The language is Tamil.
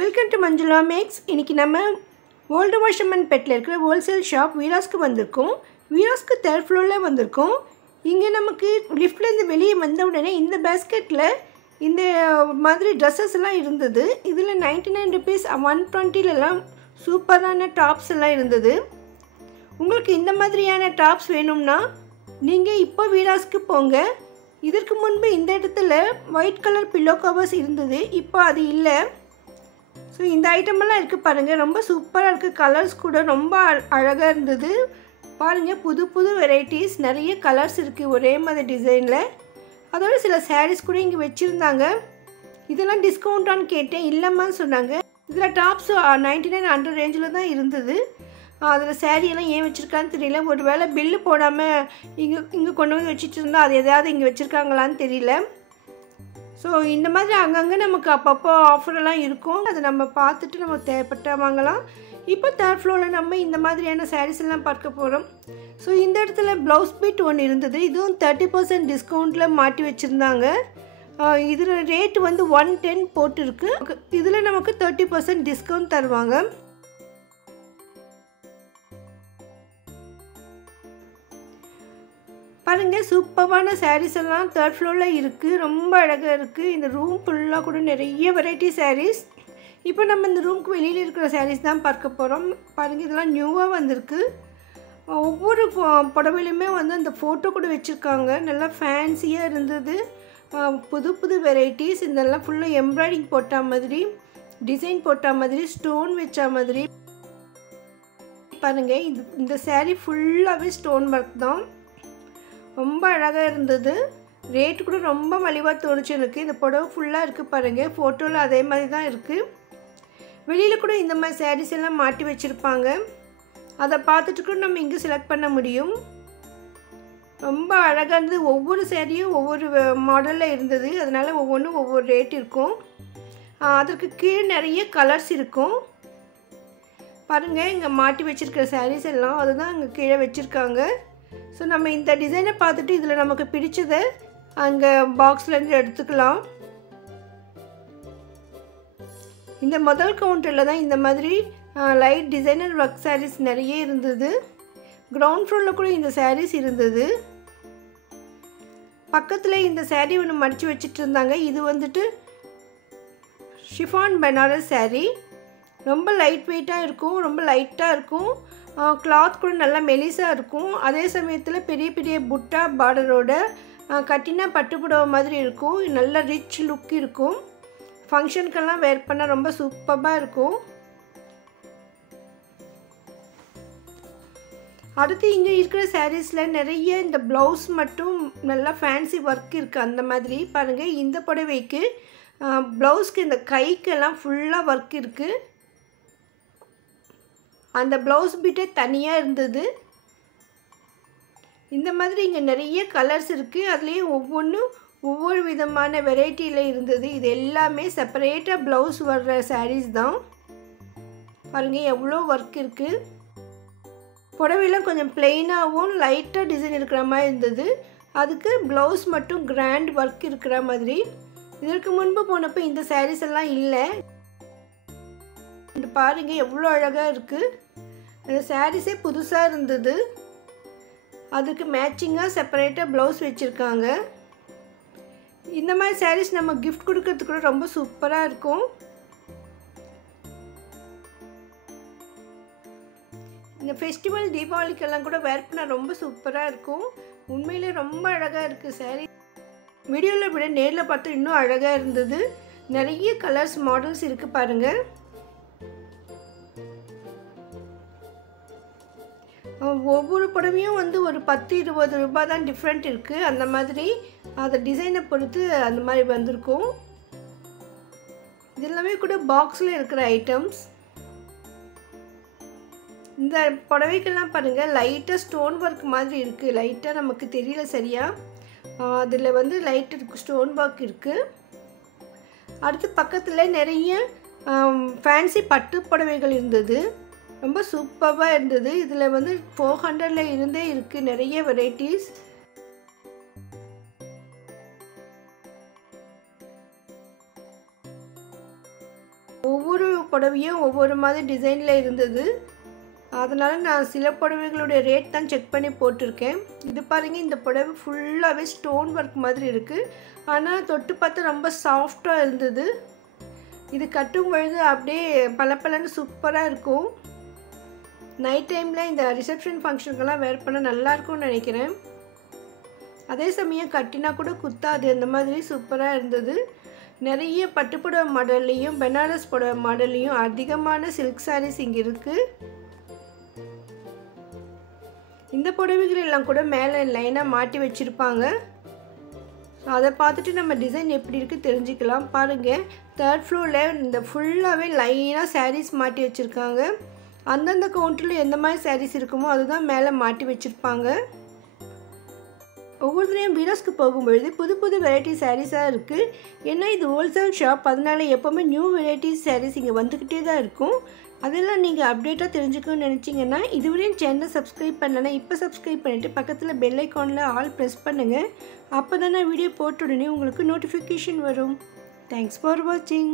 Welcome to Manjula maths. இன்றைக்கி நம்ம ஓல்டு வாஷர்மன் பெட்டில் இருக்கிற ஹோல்சேல் ஷாப் வீராஸ்க்கு வந்திருக்கோம். வீராஸ்க்கு தேர்ட் ஃப்ளோரில் வந்திருக்கோம். இங்கே நமக்கு லிஃப்ட்லேருந்து வெளியே வந்த உடனே இந்த பேஸ்கெட்டில் இந்த மாதிரி ட்ரெஸ்ஸஸ் எல்லாம் இருந்தது. இதில் 99 ருபீஸ் 120லலாம் சூப்பரான டாப்ஸ் எல்லாம் இருந்தது. உங்களுக்கு இந்த மாதிரியான டாப்ஸ் வேணும்னா நீங்கள் இப்போ வீராஸ்க்கு போங்க. இதற்கு முன்பு இந்த இடத்துல ஒயிட் கலர் பில்லோ கவர்ஸ் இருந்தது, இப்போ அது இல்லை. ஸோ இந்த ஐட்டமெல்லாம் இருக்குது பாருங்கள், ரொம்ப சூப்பராக இருக்குது. கலர்ஸ் கூட ரொம்ப அழகாக இருந்தது பாருங்கள். புது புது வெரைட்டிஸ், நிறைய கலர்ஸ் இருக்குது ஒரே மாதிரி டிசைனில். அதோடு சில சாரீஸ் கூட இங்கே வச்சுருந்தாங்க. இதெல்லாம் டிஸ்கவுண்ட்டான்னு கேட்டேன், இல்லைம்மான்னு சொன்னாங்க. இதில் டாப்ஸ் 99 100 ரேஞ்சில் தான் இருந்தது. அதில் சாரியெல்லாம் ஏன் வச்சுருக்கான்னு தெரியல. ஒரு வேளை பில்லு போடாமல் இங்கே கொண்டு வந்து வச்சுட்டு இருந்தால் அது எதாவது இங்கே வச்சுருக்காங்களான்னு தெரியல. ஸோ இந்த மாதிரி அங்கங்கே நமக்கு அப்பப்போ ஆஃபரெல்லாம் இருக்கும். அதை நம்ம பார்த்துட்டு நம்ம தேவைப்பட்ட வாங்கலாம். இப்போ தேர்ட் ஃப்ளோரில் நம்ம இந்த மாதிரியான சாரீஸ் எல்லாம் பார்க்க போகிறோம். ஸோ இந்த இடத்துல ப்ளவுஸ் பீட் ஒன்று இருந்தது. இதுவும் 30% டிஸ்கவுண்ட்டில் மாட்டி வச்சுருந்தாங்க. இதில் ரேட்டு வந்து 110 போட்டுருக்கு. இதில் நமக்கு 30% டிஸ்கவுண்ட் தருவாங்க. பாருங்கள், சூப்பரான சாரீஸ் எல்லாம் தேர்ட் ஃப்ளோரில் இருக்குது. ரொம்ப அழகாக இருக்குது. இந்த ரூம் ஃபுல்லாக கூட நிறைய வெரைட்டி சாரீஸ். இப்போ நம்ம இந்த ரூமுக்கு வெளியில் இருக்கிற சாரீஸ் தான் பார்க்க போகிறோம். பாருங்கள், இதெல்லாம் நியூவாக வந்திருக்கு. ஒவ்வொரு புடவையிலுமே வந்து அந்த ஃபோட்டோ கூட வச்சுருக்காங்க. நல்லா ஃபேன்சியாக இருந்தது. புது புது வெரைட்டிஸ். இதெல்லாம் ஃபுல்லாக எம்ப்ராய்டிங் போட்ட மாதிரி, டிசைன் போட்ட மாதிரி, ஸ்டோன் வச்ச மாதிரி. பாருங்கள், இந்த சாரீ ஃபுல்லாகவே ஸ்டோன் ஒர்க் தான். ரொம்ப அழகாக இருந்தது. ரேட்டு கூட ரொம்ப மலிவாக தோணுச்சு எனக்கு. இந்த புடவை ஃபுல்லாக இருக்குது பாருங்கள். ஃபோட்டோவில் அதே மாதிரி தான் இருக்குது. வெளியில் கூட இந்த மாதிரி சாரீஸ் எல்லாம் மாட்டி வச்சுருப்பாங்க. அதை பார்த்துட்டு கூட நம்ம இங்கே செலக்ட் பண்ண முடியும். ரொம்ப அழகாக இருந்தது. ஒவ்வொரு சாரியும் ஒவ்வொரு மாடலில் இருந்தது. அதனால் ஒவ்வொன்றும் ஒவ்வொரு ரேட் இருக்கும். அதற்கு கீழே நிறைய கலர்ஸ் இருக்கும். பாருங்கள், இங்கே மாட்டி வச்சுருக்கிற சாரீஸ் எல்லாம் அதுதான் இங்கே கீழே வச்சுருக்காங்க. ஸோ நம்ம இந்த டிசைனை பார்த்துட்டு இதில் நமக்கு பிடிச்சதை அங்கே பாக்ஸ்லேருந்து எடுத்துக்கலாம். இந்த முதல் கவுண்டரில் தான் இந்த மாதிரி லைட் டிசைனர் ஒர்க் சாரீஸ் நிறைய இருந்தது. கிரவுண்ட் ஃப்ளோரில் கூட இந்த சாரீஸ் இருந்தது. பக்கத்தில் இந்த சாரீ ஒன்று மடித்து வச்சுட்டு இருந்தாங்க. இது வந்துட்டு ஷிஃபான் பனாரஸ் சாரீ. ரொம்ப லைட் வெயிட்டாக இருக்கும், ரொம்ப லைட்டாக இருக்கும். கிளாத் கூட நல்லா மெலிசாக இருக்கும். அதே சமயத்தில் பெரிய பெரிய புட்டா பார்டரோட கட்டினா பட்டு புடவை மாதிரி இருக்கும். நல்ல ரிச் லுக் இருக்கும். ஃபங்க்ஷனுக்கெல்லாம் வேர் பண்ணால் ரொம்ப சூப்பராக இருக்கும். அடுத்து இங்கே இருக்கிற சாரீஸில் நிறைய இந்த ப்ளவுஸ் மட்டும் நல்லா ஃபேன்சி ஒர்க் இருக்குது. அந்த மாதிரி பாருங்கள், இந்த புடவைக்கு ப்ளவுஸ்க்கு இந்த கைக்கெல்லாம் ஃபுல்லாக ஒர்க் இருக்குது. அந்த ப்ளவுஸ் பீட்டே தனியாக இருந்தது. இந்த மாதிரி இங்கே நிறைய கலர்ஸ் இருக்குது. அதுலேயும் ஒவ்வொன்றும் ஒவ்வொரு விதமான வெரைட்டியில் இருந்தது. இது எல்லாமே செப்பரேட்டாக ப்ளவுஸ் வர்ற சாரீஸ் தான். பாருங்கள், எவ்வளோ ஒர்க் இருக்குது. புடவைலாம் கொஞ்சம் பிளெயினாகவும் லைட்டாக டிசைன் இருக்கிற மாதிரி இருந்தது. அதுக்கு ப்ளவுஸ் மட்டும் கிராண்ட் ஒர்க் இருக்கிற மாதிரி. இதற்கு முன்பு போனப்போ இந்த சாரீஸ் எல்லாம் இல்லை. பாருங்கள், எவ்வளோ அழகாக இருக்குது. அந்த சாரீஸே புதுசாக இருந்தது. அதுக்கு மேட்சிங்காக செப்பரேட்டாக ப்ளவுஸ் வச்சுருக்காங்க. இந்த மாதிரி சாரீஸ் நம்ம கிஃப்ட் கொடுக்கறதுக்கு கூட ரொம்ப சூப்பராக இருக்கும். இந்த ஃபெஸ்டிவல் தீபாவளிக்கெல்லாம் கூட வேர் பண்ணால் ரொம்ப சூப்பராக இருக்கும். உண்மையிலே ரொம்ப அழகாக இருக்குது சாரீ. வீடியோவில் விட நேரில் பார்த்து இன்னும் அழகாக இருந்தது. நிறைய கலர்ஸ் மாடல்ஸ் இருக்குது பாருங்கள். ஒவ்வொரு புடவையும் வந்து ஒரு 10-20 ரூபாய் தான் டிஃப்ரெண்ட் இருக்குது. அந்த மாதிரி அதை டிசைனை பொறுத்து அந்த மாதிரி வந்திருக்கும். இது எல்லாமே கூட பாக்ஸில் இருக்கிற ஐட்டம்ஸ். இந்த புடவைக்கெல்லாம் பாருங்கள், லைட்டாக ஸ்டோன் ஒர்க் மாதிரி இருக்குது. லைட்டாக நமக்கு தெரியல சரியாக. அதில் வந்து லைட்டு ஸ்டோன் ஒர்க் இருக்குது. அடுத்து பக்கத்தில் நிறைய ஃபேன்சி பட்டு புடவைகள் இருந்தது. ரொம்ப சூப்பராக இருந்தது. இதில் வந்து 400ல் இருந்தே இருக்குது நிறைய வெரைட்டிஸ். ஒவ்வொரு புடவையும் ஒவ்வொரு மாதிரி டிசைனில் இருந்தது. அதனால் நான் சில புடவைகளுடைய ரேட் தான் செக் பண்ணி போட்டிருக்கேன். இது பாருங்கள், இந்த புடவை ஃபுல்லாகவே ஸ்டோன் ஒர்க் மாதிரி இருக்குது. ஆனால் தொட்டு பார்த்தா ரொம்ப சாஃப்டாக இருந்தது. இது கட்டும் பொழுது அப்படியே பளபளன்னு சூப்பராக இருக்கும். நைட் டைமில் இந்த ரிசப்ஷன் ஃபங்க்ஷனுக்கெல்லாம் வேர் பண்ண நல்லாயிருக்கும்னு நினைக்கிறேன். அதே சமயம் கட்டினா கூட குத்தாது, அந்த மாதிரி சூப்பராக இருந்தது. நிறைய பட்டுப்புடவை மாடல்லையும் பெனாரஸ் புடவை மாடல்லையும் அதிகமான சில்க் சாரீஸ் இங்கே இருக்குது. இந்த புடவைகள் எல்லாம் கூட மேலே லைனாக மாட்டி வச்சுருப்பாங்க. அதை பார்த்துட்டு நம்ம டிசைன் எப்படி இருக்குது தெரிஞ்சுக்கலாம். பாருங்கள், 3rd ஃப்ளோரில் இந்த ஃபுல்லாகவே லைனாக சாரீஸ் மாட்டி வச்சுருக்காங்க. அந்தந்த கவுண்டரில் எந்த மாதிரி சாரீஸ் இருக்குமோ அதுதான் மேலே மாட்டி வச்சுருப்பாங்க. ஒவ்வொரு தடையும் வீராஸ்க்கு போகும்பொழுது புது புது வெரைட்டி சாரீஸாக இருக்குது. ஏன்னா இது ஹோல்சேல் ஷாப், அதனால் எப்போவுமே நியூ வெரைட்டிஸ் சாரீஸ் இங்கே வந்துக்கிட்டே தான் இருக்கும். அதெல்லாம் நீங்கள் அப்டேட்டாக தெரிஞ்சுக்கணும்னு நினச்சிங்கன்னா இதுவரையும் சேனலை சப்ஸ்கிரைப் பண்ணலைன்னா இப்போ சப்ஸ்கிரைப் பண்ணிவிட்டு பக்கத்தில் பெல் ஐக்கானில் ஆல் ப்ரெஸ் பண்ணுங்கள். அப்போ தான் நான் வீடியோ போட்ட உடனே உங்களுக்கு நோட்டிஃபிகேஷன் வரும். தேங்க்ஸ் ஃபார் வாட்சிங்.